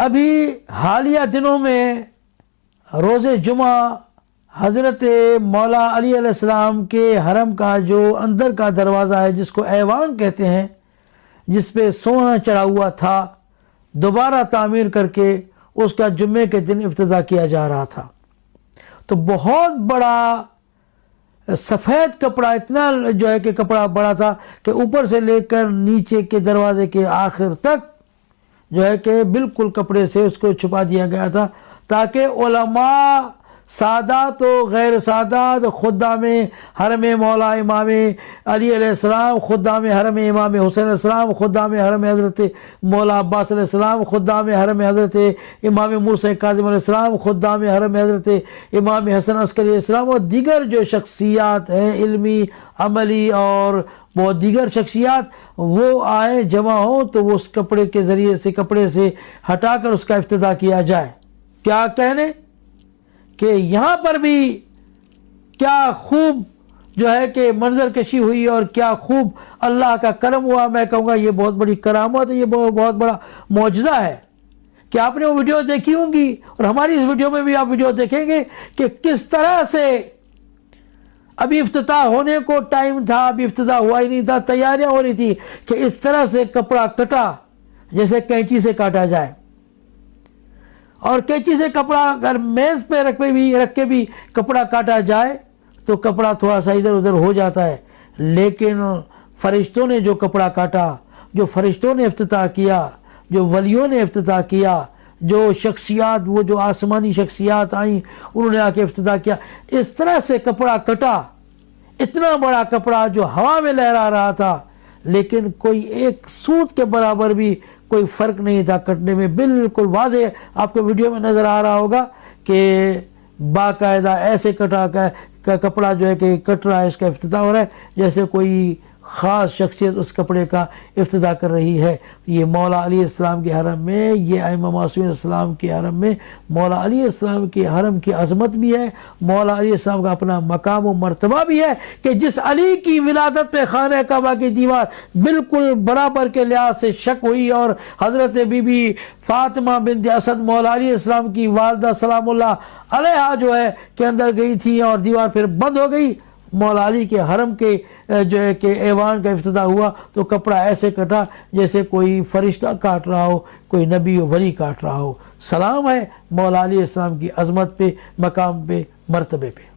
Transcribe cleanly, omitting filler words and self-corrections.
ابھی حالیہ دنوں میں روز جمعہ حضرت مولا علی علیہ السلام کے حرم کا جو اندر کا دروازہ ہے، جس کو ایوان کہتے ہیں، جس پہ سونا چڑھا ہوا تھا، دوبارہ تعمیر کر کے اس کا جمعے کے دن افتتاح کیا جا رہا تھا۔ تو بہت بڑا سفید کپڑا، اتنا جو ہے کہ کپڑا بڑا تھا کہ اوپر سے لے کر نیچے کے دروازے کے آخر تک جو ہے کہ بالکل کپڑے سے اس کو چھپا دیا گیا تھا، تاکہ علماء، سادات و غیر سادات، خدام حرم مولا امام علی علیہ السلام، خدام حرم امام حسین علیہ السلام، خدام حرم حضرت مولا عباس علیہ السلام، خدام حرم حضرت امام موسیٰ کاظم علیہ السلام، خدام حرم حضرت امام حسن عسکری علیہ السلام، اور دیگر جو شخصیات ہیں علمی، عملی اور بہت دیگر شخصیات، وہ آئے جمع ہوں تو وہ اس کپڑے کے ذریعے سے، کپڑے سے ہٹا کر اس کا افتتاح کیا جائے۔ کیا کہنے کہ یہاں پر بھی کیا خوب جو ہے کہ منظر کشی ہوئی اور کیا خوب اللہ کا کرم ہوا۔ میں کہوں گا یہ بہت بڑی کرامت ہے، یہ بہت بڑا معجزہ ہے کہ آپ نے وہ ویڈیو دیکھی ہوں گی، اور ہماری اس ویڈیو میں بھی آپ ویڈیو دیکھیں گے کہ کس طرح سے ابھی افتتاح ہونے کو ٹائم تھا، ابھی افتتاح ہوا ہی نہیں تھا، تیاریاں ہو رہی تھی کہ اس طرح سے کپڑا کٹا جیسے کینچی سے کاٹا جائے، اور کینچی سے کپڑا اگر میز پہ رکھ کے بھی کپڑا کاٹا جائے تو کپڑا تھوڑا سا ادھر ادھر ہو جاتا ہے، لیکن فرشتوں نے جو کپڑا کاٹا، جو فرشتوں نے افتتاح کیا، جو ولیوں نے افتتاح کیا، جو شخصیات، وہ جو آسمانی شخصیات آئیں انہوں نے آ کے افتتاح کیا، اس طرح سے کپڑا کٹا، اتنا بڑا کپڑا جو ہوا میں لہرا رہا تھا، لیکن کوئی ایک سوت کے برابر بھی کوئی فرق نہیں تھا کٹنے میں، بالکل واضح آپ کو ویڈیو میں نظر آ رہا ہوگا کہ باقاعدہ ایسے کٹا کا کپڑا جو ہے کہ کٹ رہا ہے، اس کا افتتاح ہو رہا ہے جیسے کوئی خاص شخصیت اس کپڑے کا افتتاح کر رہی ہے۔ یہ مولا علی السلام کے حرم میں، یہ ائمہ معصومین السلام کے حرم میں مولا علی السلام کے حرم کی عظمت بھی ہے، مولا علی السلام کا اپنا مقام و مرتبہ بھی ہے کہ جس علی کی ولادت پہ خانہ کعبہ کی دیوار بالکل برابر کے لحاظ سے شک ہوئی، اور حضرت بی بی فاطمہ بنت اسد مولا علی السلام کی والدہ سلام اللہ علیہا جو ہے کہ اندر گئی تھی اور دیوار پھر بند ہو گئی، مولا علی کے حرم کے جو ہے کہ ایوان کا افتتاح ہوا تو کپڑا ایسے کٹا جیسے کوئی فرشتہ کاٹ رہا ہو، کوئی نبی و ولی کاٹ رہا ہو۔ سلام ہے مولا علی السلام کی عظمت پہ، مقام پہ، مرتبے پہ۔